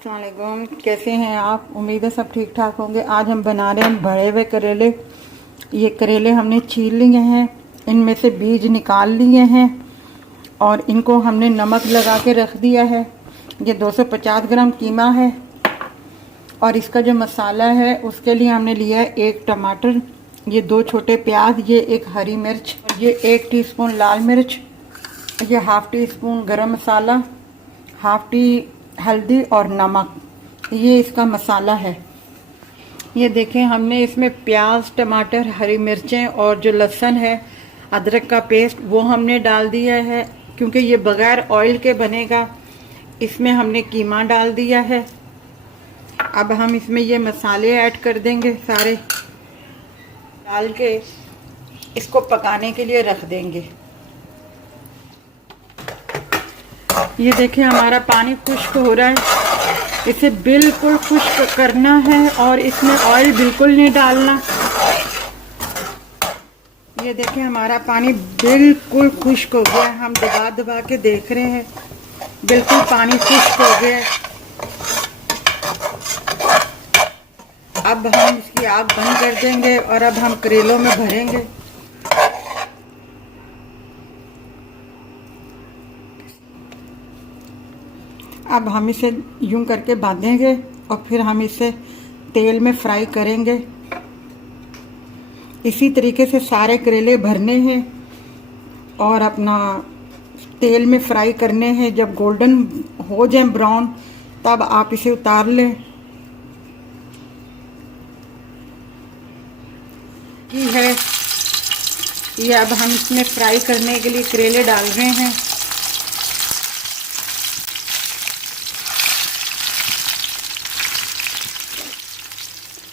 अस्सलाम वालेकुम, कैसे हैं आप? उम्मीद है सब ठीक ठाक होंगे। आज हम बना रहे हैं भरे हुए करेले। ये करेले हमने छील लिए हैं, इनमें से बीज निकाल लिए हैं और इनको हमने नमक लगा के रख दिया है। ये 250 ग्राम कीमा है और इसका जो मसाला है उसके लिए हमने लिया है 1 टमाटर, ये 2 छोटे प्याज, ये 1 हरी मिर्च, ये 1 टीस्पून लाल मिर्च, ये हाफ टी स्पून गरम मसाला, हाफ टी हल्दी और नमक। ये इसका मसाला है। ये देखें, हमने इसमें प्याज, टमाटर, हरी मिर्चें और जो लहसुन है, अदरक का पेस्ट, वो हमने डाल दिया है क्योंकि ये बगैर ऑयल के बनेगा। इसमें हमने कीमा डाल दिया है। अब हम इसमें ये मसाले ऐड कर देंगे, सारे डाल के इसको पकाने के लिए रख देंगे। ये देखिए, हमारा पानी खुश्क हो रहा है। इसे बिल्कुल खुश्क करना है और इसमें ऑयल बिल्कुल नहीं डालना। ये देखिए, हमारा पानी बिल्कुल खुश्क हो गया। हम दबा दबा के देख रहे हैं, बिल्कुल पानी खुश्क हो गया। अब हम इसकी आग बंद कर देंगे और अब हम करेलों में भरेंगे। अब हम इसे यूं करके बांधेंगे और फिर हम इसे तेल में फ्राई करेंगे। इसी तरीके से सारे करेले भरने हैं और अपना तेल में फ्राई करने हैं। जब गोल्डन हो जाए ब्राउन, तब आप इसे उतार लें। ये है, ये अब हम इसमें फ्राई करने के लिए करेले डाल रहे हैं।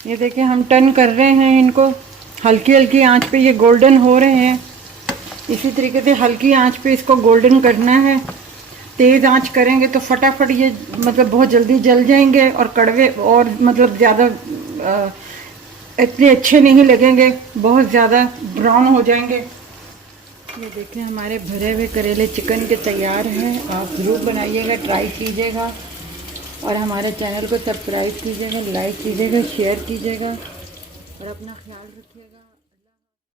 ये देखिए, हम टर्न कर रहे हैं इनको हल्की हल्की आंच पे। ये गोल्डन हो रहे हैं। इसी तरीके से हल्की आंच पे इसको गोल्डन करना है। तेज़ आंच करेंगे तो फटाफट ये मतलब बहुत जल्दी जल जाएंगे और कड़वे और मतलब ज़्यादा इतने अच्छे नहीं लगेंगे, बहुत ज़्यादा ब्राउन हो जाएंगे। ये देखिए, हमारे भरे हुए करेले चिकन के तैयार हैं। आप ज़रूर बनाइएगा, ट्राई कीजिएगा और हमारे चैनल को सब्सक्राइब कीजिएगा, लाइक कीजिएगा, शेयर कीजिएगा और अपना ख्याल रखिएगा।